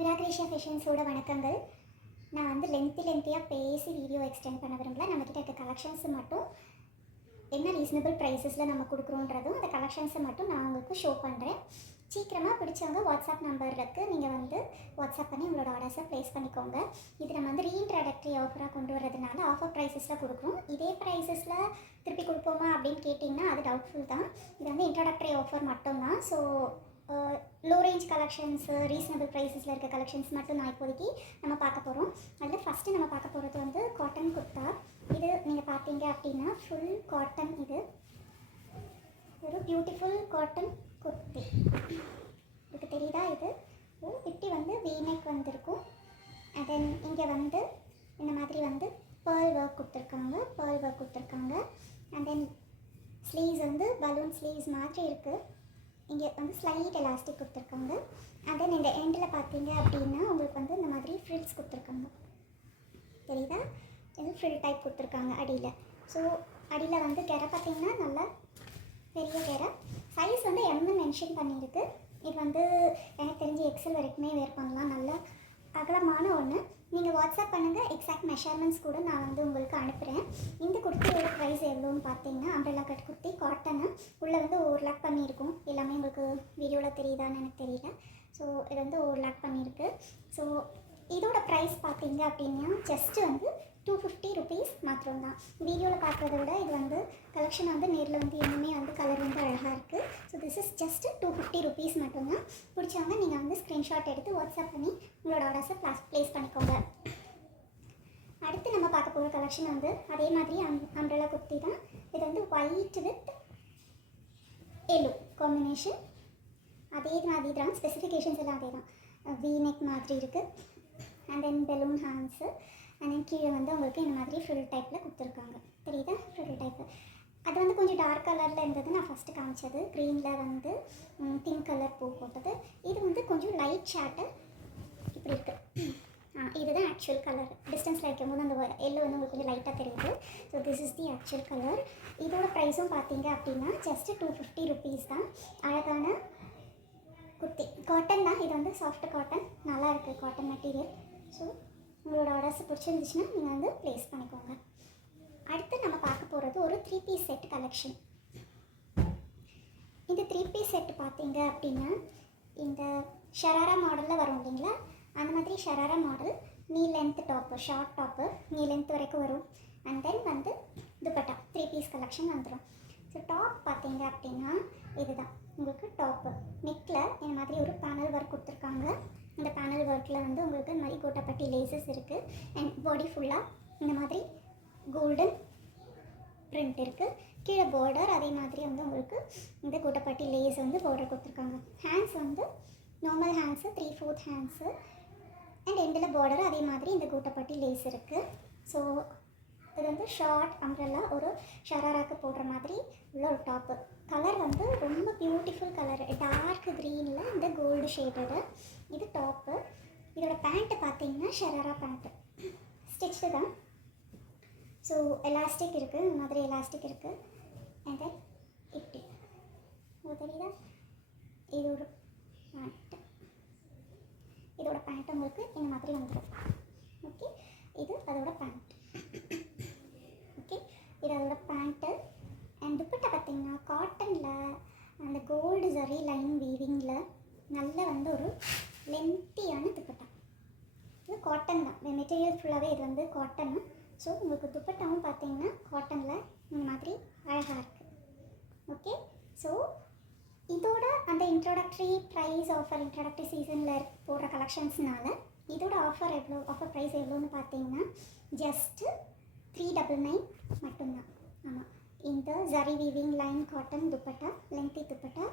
மிராக்ரேஷியா ஃபேஷன்ஸோட வணக்கங்கள். நான் வந்து லென்த்தியாக பேசி வீடியோ எக்ஸ்டெண்ட் பண்ண விரும்பல. நம்மக்கிட்ட இருக்க கலெக்ஷன்ஸ் மட்டும் என்ன ரீசனபிள் ப்ரைஸஸில் நம்ம கொடுக்குறோன்றதும் அந்த கலெக்ஷன்ஸை மட்டும் நான் உங்களுக்கு ஷோ பண்ணுறேன். சீக்கிரமாக பிடிச்சவங்க வாட்ஸ்அப் நம்பர் இருக்குது, நீங்கள் வந்து வாட்ஸ்அப் பண்ணி உங்களோட ஆர்டர்ஸை ப்ளேஸ் பண்ணிக்கோங்க. இது நம்ம வந்து ரீஇன்ட்ரடக்டரி ஆஃபராக கொண்டு வரதுனால ஆஃபர் ப்ரைஸஸில் கொடுக்குறோம். இதே ப்ரைஸஸில் திருப்பி கொடுப்போமா அப்படின்னு கேட்டிங்கன்னா அது டவுட்ஃபுல் தான். இது வந்து இன்ட்ரடக்டரி ஆஃபர் மட்டும்தான். So low range collections, reasonable ப்ரைஸஸில் இருக்க கலெக்ஷன்ஸ் மட்டும் நான் இப்போதைக்கு நம்ம பார்க்க போகிறோம். அதில் ஃபஸ்ட்டு நம்ம பார்க்க போகிறது வந்து காட்டன் குர்த்தா. இது நீங்கள் பார்த்தீங்க அப்படின்னா ஃபுல் காட்டன். இது ஒரு பியூட்டிஃபுல் காட்டன் குர்த்தி. இதுக்கு தெரியுதா? இது இப்படி வந்து வீநெக் வந்திருக்கும். அண்ட் தென் இங்கே வந்து இந்த மாதிரி வந்து பேர்ல் ஒர்க் கொடுத்துருக்காங்க. அண்ட் தென் ஸ்லீவ்ஸ் வந்து பலூன் ஸ்லீவ்ஸ் மாதிரி இருக்குது. இங்கே வந்து ஸ்லைட் எலாஸ்டிக் கொடுத்துருக்காங்க. அண்ட் தென் இந்த எண்டில் பார்த்தீங்க அப்படின்னா உங்களுக்கு வந்து இந்த மாதிரி ஃப்ரில்ஸ் கொடுத்துருக்காங்க. தெரியுதா? இது ஃப்ரில் டைப் கொடுத்துருக்காங்க அடியில். ஸோ அடியில் வந்து கெரை பார்த்தீங்கன்னா நல்லா பெரிய கெரை. சைஸ் வந்து எம்னு மென்ஷன் பண்ணியிருக்கு. இது வந்து எனக்கு தெரிஞ்சு எக்ஸல் வரைக்குமே வேர் பண்ணலாம். நல்ல அகலமான ஒன்று. நீங்கள் வாட்ஸ்அப் பண்ணுங்கள், எக்ஸாக்ட் மெஷர்மெண்ட்ஸ் கூட நான் வந்து உங்களுக்கு அனுப்புகிறேன். இந்த குர்த்தியோட ப்ரைஸ் எவ்வளோன்னு பார்த்தீங்கன்னா, அம்ப்ரெல்லா கட் குர்த்தி காட்டனு உள்ளே வந்து ஓவர்லாக் பண்ணியிருக்கும். எல்லாமே உங்களுக்கு வீடியோவில் தெரியுதான்னு எனக்கு தெரியல. ஸோ இது வந்து ஓவர்லாக் பண்ணியிருக்கு. ஸோ இதோட ப்ரைஸ் பார்த்தீங்க அப்படின்னா ஜஸ்ட்டு வந்து 250 ருபீஸ் மாத்திரம் தான். வீடியோவில் பார்க்குறத விட இது வந்து கலெக்ஷன் வந்து நேரில் வந்து இன்னுமே வந்து கலர் வந்து அழகாக இருக்குது. So this is just 250 rupees மட்டும்தான். பிடிச்சவங்க நீங்கள் வந்து ஸ்க்ரீன்ஷாட் எடுத்து வாட்ஸ்அப் பண்ணி உங்களோட ஆர்டர்ஸை ப்ளேஸ் பண்ணிக்கோங்க. அடுத்து நம்ம பார்க்க போகிற கலெக்ஷன் வந்து அதே மாதிரி அம்ப்ரெல்லா குர்த்தி தான். இது வந்து ஒயிட் வித் எல்லோ காம்பினேஷன். அதே மாதிரி தான், ஸ்பெசிஃபிகேஷன்ஸ் எல்லாம் அதே தான். வீநெக் மாதிரி இருக்குது. And then balloon hands. And then கீழே வந்து உங்களுக்கு இந்த மாதிரி ஃப்ரில் டைப்பில் கொடுத்துருக்காங்க. தெரியுதா? Frill type. அது வந்து கொஞ்சம் டார்க் கலரில் இருந்தது நான் ஃபஸ்ட்டு காமிச்சது. க்ரீனில் வந்து பிங்க் கலர் பூ போட்டது. இது வந்து கொஞ்சம் லைட் ஷேர்ட்டு இப்படி இருக்குது. இதுதான் ஆக்சுவல் கலர். டிஸ்டன்ஸில் வைக்கும்போது அந்த எல்லோ வந்து உங்களுக்கு கொஞ்சம் லைட்டாக தெரியுது. So this is the actual colour. இதோட ப்ரைஸும் பார்த்தீங்க அப்படின்னா ஜஸ்ட்டு 250 ருபீஸ் தான். அழகான குர்த்தி காட்டன் தான். இது வந்து சாஃப்ட் காட்டன், நல்லா இருக்குது காட்டன் மெட்டீரியல். ஸோ உங்களோட ஆர்டர்ஸ் பிடிச்சிருந்துச்சுன்னா நீங்கள் வந்து ப்ளேஸ் பண்ணிக்கோங்க. அடுத்து நம்ம பார்க்க போகிறது ஒரு 3 பீஸ் செட் கலெக்ஷன். இந்த 3 பீஸ் செட்டு பார்த்தீங்க அப்படின்னா இந்த ஷராரா மாடலில் வரும் இல்லைங்களா, அந்த மாதிரி ஷராரா மாடல். நீ லென்த் டாப்பு, ஷார்ட் டாப்பு நீ லென்த் வரைக்கும் வரும். அண்ட் தென் வந்து துப்பட்டா 3 பீஸ் கலெக்ஷன் வந்துடும். ஸோ டாப் பார்த்தீங்க அப்படின்னா இதுதான் உங்களுக்கு டாப்பு. நெக்கில் இந்த மாதிரி ஒரு பேனல் ஒர்க் கொடுத்துருக்காங்க. இந்த பேனல் ஒர்க்கில் வந்து உங்களுக்கு இந்த மாதிரி கோட்டப்பட்டி லேசஸ் இருக்குது. அண்ட் பாடி ஃபுல்லாக இந்த மாதிரி கோல்டன் பிரிண்ட் இருக்குது. கீழே பார்டர் அதே மாதிரி வந்து உங்களுக்கு இந்த கோட்டப்பட்டி லேஸ் வந்து பார்டர் கொடுத்துருக்காங்க. ஹேண்ட்ஸ் வந்து நார்மல் ஹேண்ட்ஸு, 3/4 ஹேண்ட்ஸு. அண்ட் எண்டில் பார்டர் அதே மாதிரி இந்த கோட்டப்பட்டி லேஸ் இருக்குது. ஸோ இது வந்து ஷார்ட் அம்ப்ரெல்லா, ஒரு ஷராராக்கு போடுற மாதிரி உள்ள ஒரு டாப்பு. கலர் வந்து ரொம்ப பியூட்டிஃபுல் கலர், டார்க் க்ரீனில் இந்த கோல்டு ஷேடடு. இது டாப்பு. இதோட பேண்ட்டு பார்த்தீங்கன்னா ஷராரா பேண்ட்டு, ஸ்டிச்சு தான். ஸோ எலாஸ்டிக் இருக்குது, இந்த மாதிரி எலாஸ்டிக் இருக்குது. அண்ட் தென் இப்படி தெரியுதா? இதோட பேண்ட் உங்களுக்கு இந்த மாதிரி வந்துடும். ஓகே, இது அதோட பேண்ட். ஓகே, இது அதோட பேண்ட்டு. அண்ட் துப்பட்டா பார்த்தீங்கன்னா காட்டனில் அந்த கோல்டு ஜரி லைன் வீவிங்கில் நல்ல வந்து ஒரு லென்த்தியான துப்பட்டா. இது காட்டன் தான், மெட்டீரியல் ஃபுல்லாகவே இது வந்து காட்டனு. ஸோ உங்களுக்கு துப்பட்டாவும் பார்த்தீங்கன்னா காட்டனில் இந்த மாதிரி அழகாக இருக்குது. ஓகே, ஸோ இதோட அந்த இன்ட்ரோடக்டரி ப்ரைஸ் ஆஃபர், இன்ட்ரோடக்டரி சீசனில் போடுற கலெக்ஷன்ஸ்னால இதோட ஆஃபர் ப்ரைஸ் எவ்வளோன்னு பார்த்தீங்கன்னா ஜஸ்ட்டு 399 மட்டும்தான். ஆமாம், இந்த zari weaving line cotton dupatta, lengthy dupatta.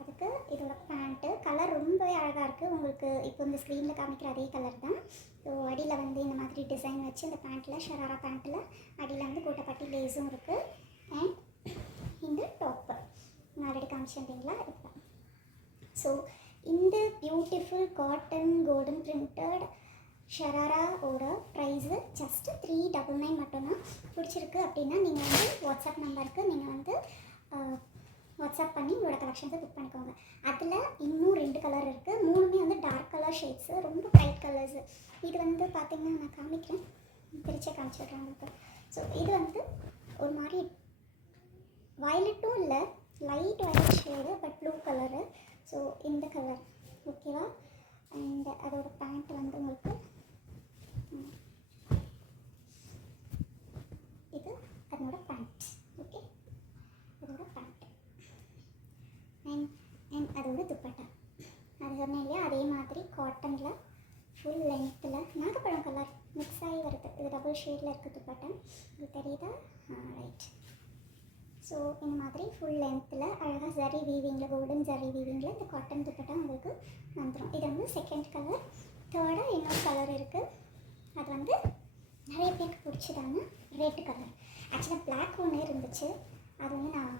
அதுக்கு இதோட பேண்ட்டு கலர் ரொம்பவே அழகாக இருக்குது. உங்களுக்கு இப்போ இந்த ஸ்க்ரீனில் காமிக்கிற அதே கலர் தான். ஸோ அடியில் வந்து இந்த மாதிரி டிசைன் வச்சு இந்த பேண்ட்டில், ஷராரா பேண்ட்டில் அடியில் வந்து கோட்டப்பட்டி லேஸும் இருக்குது. அண்ட் இந்த டாப்பு நான் ஆல்ரெடி காமிச்சிருந்தீங்களா, இதுதான். ஸோ இந்த பியூட்டிஃபுல் காட்டன் கோல்டன் பிரிண்டட் ஷராராவோட ப்ரைஸு ஜஸ்ட்டு 399 மட்டும்தான். பிடிச்சிருக்கு அப்படின்னா நீங்கள் வந்து வாட்ஸ்அப் நம்பருக்கு நீங்கள் வந்து வாட்ஸ்அப் பண்ணி உங்களோட கலெக்ஷன்ஸை புக் பண்ணிக்கோங்க. அதில் இன்னும் 2 கலர் இருக்குது. 3மே வந்து டார்க் கலர் ஷேட்ஸு, ரொம்ப ப்ரைட் கலர்ஸு. இது வந்து பார்த்திங்கன்னா நான் காமிக்கிறேன், பிரிச்சே காமிச்சிடுறேன் உங்களுக்கு. ஸோ இது வந்து ஒரு மாதிரி வயலட்டும் இல்லை, light violet shade but blue colour. So இந்த கலர் ஓகேவா. அண்ட் அதோட பேண்ட் வந்து உங்களுக்கு இது அதனோட பேண்ட். ஓகே, அதோட பேண்ட் அண்ட் அதோட துப்பட்டா. அது சொன்னேன் இல்லையா, அதே மாதிரி காட்டனில் ஃபுல் லென்த்தில் நாகப்பழம் கலர் மிக்ஸ் ஆகி வருது. இது டபுள் ஷேடில் இருக்குது துப்பட்டா, இது தெரியுதா? ரைட். ஸோ இந்த மாதிரி ஃபுல் லென்த்தில் அழகாக ஜரி வீவிங்கில், கோல்டன் ஜரி வீவிங்கில் இந்த காட்டன் துப்பட்டா உங்களுக்கு வந்துடும். இது வந்து செகண்ட் கலர். தேர்டாக இன்னொரு கலர் இருக்குது, அது வந்து நிறைய பேருக்கு பிடிச்சதான ரெட் கலர். ஆக்சுவலாக பிளாக் ஒன்று இருந்துச்சு, அது வந்து நான்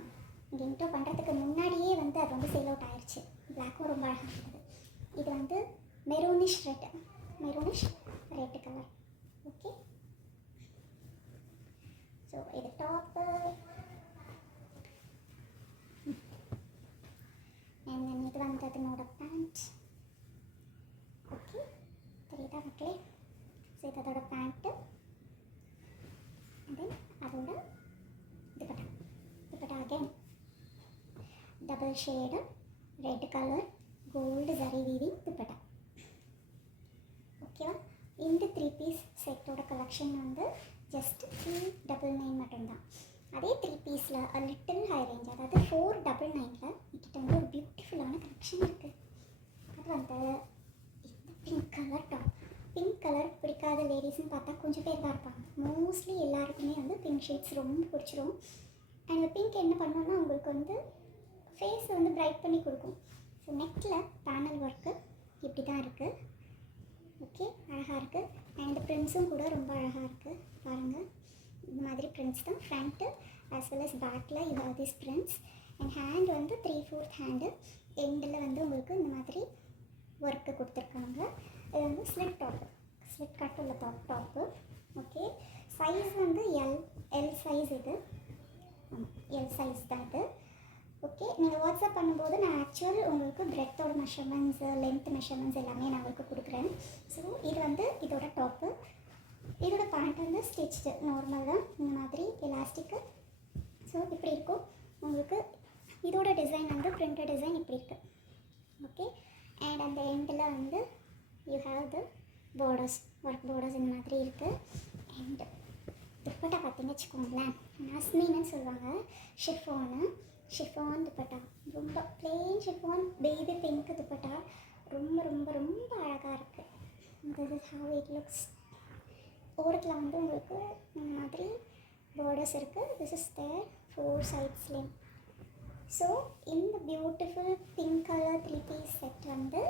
இங்கே இன்ட்ரோ பண்ணுறதுக்கு முன்னாடியே வந்து அது வந்து சேல் அவுட் ஆயிடுச்சு. பிளாக்கும் ரொம்ப அழகாக இருந்தது. இது வந்து maroonish red colour. Okay, so இது டாப்பு. அண்ட் தென் இது வந்து அதனோட பேண்ட். ஓகே, தெரியுதா மக்களே? ஸோ இது அதோட பேண்ட்டு. அண்ட் தென் அதோட dupatta again double shade red colour gold zari weaving dupatta. ஓகேவா? இந்த 3 பீஸ் செட்டோட கலெக்ஷன் வந்து ஜஸ்ட் 399 மட்டும்தான். அதே 3 பீஸில் லிட்டில் ஹை ரேஞ்ச், அதாவது 499 கிட்ட வந்து ஒரு பியூட்டிஃபுல்லான கலெக்ஷன் இருக்குது. அது வந்து இந்த pink colour top. Pink colour பிடிக்காத லேடிஸ்ன்னு பார்த்தா கொஞ்சம் பேர் தான் இருப்பாங்க. மோஸ்ட்லி எல்லாருக்குமே வந்து பிங்க் ஷேட்ஸ் ரொம்ப பிடிச்சிரும். அண்ட் பிங்க் என்ன பண்ணோன்னா உங்களுக்கு வந்து ஃபேஸ் வந்து பிரைட் பண்ணி கொடுக்கும். ஸோ நெக்கில் பேனல் ஒர்க்கு இப்படி தான் இருக்குது. ஓகே, அழகாக இருக்குது. அண்ட் இந்த பிரிண்ட்ஸும் கூட ரொம்ப அழகாக இருக்குது. பாருங்கள், இந்த மாதிரி பிரிண்ட்ஸ் தான் ஃப்ரண்ட்டு ஆஸ் வெல் அஸ் பேக்கில். You have this prints. And hand வந்து 3/4 ஹேண்டு. எண்டில் வந்து உங்களுக்கு இந்த மாதிரி ஒர்க்கு கொடுத்துருக்காங்க. இது வந்து ஸ்லிட் டாப்பு, ஸ்லிட் கட் உள்ள டாப்பு. ஓகே, சைஸ் வந்து எல் சைஸ். இது எல் சைஸ் தான் இது. ஓகே, நீங்கள் வாட்ஸ்அப் பண்ணும்போது நான் ஆக்சுவல் உங்களுக்கு பிரெத்தோட மெஷர்மெண்ட்ஸு, லென்த் மெஷர்மெண்ட்ஸ் எல்லாமே நான் உங்களுக்கு கொடுக்குறேன். ஸோ இது வந்து இதோட டாப்பு. இதோட பேண்ட் வந்து ஸ்டிச்சு நார்மல் தான், இந்த மாதிரி எலாஸ்டிக்கு. ஸோ இப்படி இருக்கும் உங்களுக்கு. இதோட டிசைன் வந்து பிரிண்டட் டிசைன் இப்படி இருக்குது. ஓகே, அண்ட் அந்த எண்டில் வந்து you have the borders, work borders இந்த மாதிரி இருக்குது. அண்ட் துப்பட்டா பார்த்தீங்கன்னு வச்சுக்கோங்களேன், நஸ்மீன்னு சொல்லுவாங்க. ஷிஃபான் துப்பட்டா, ரொம்ப plain chiffon baby pink dupatta. ரொம்ப ரொம்ப ரொம்ப அழகாக இருக்குது. This is how it looks. ஓரத்தில் வந்து உங்களுக்கு இந்த மாதிரி பார்டர்ஸ் இருக்குது. திஸ் இஸ் தேர் 4 சைட்ஸ்லேயும். ஸோ இந்த beautiful pink colour 3 piece set வந்து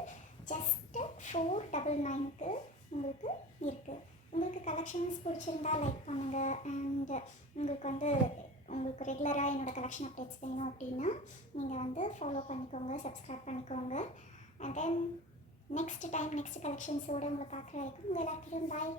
ஜஸ்ட்டு 499க்கு உங்களுக்கு இருக்குது. உங்களுக்கு கலெக்ஷன்ஸ் பிடிச்சிருந்தா லைக் பண்ணுங்கள். அண்ட் உங்களுக்கு வந்து உங்களுக்கு ரெகுலராக என்னோடய கலெக்ஷன் அப்டேட்ஸ் வேணும் அப்படின்னா நீங்கள் வந்து ஃபாலோ பண்ணிக்கோங்க, சப்ஸ்கிரைப் பண்ணிக்கோங்க. And then next time next கலெக்ஷன்ஸோடு உங்களை பார்க்குற வரைக்கும் உங்கள் எல்லாத்தையும் பாய்.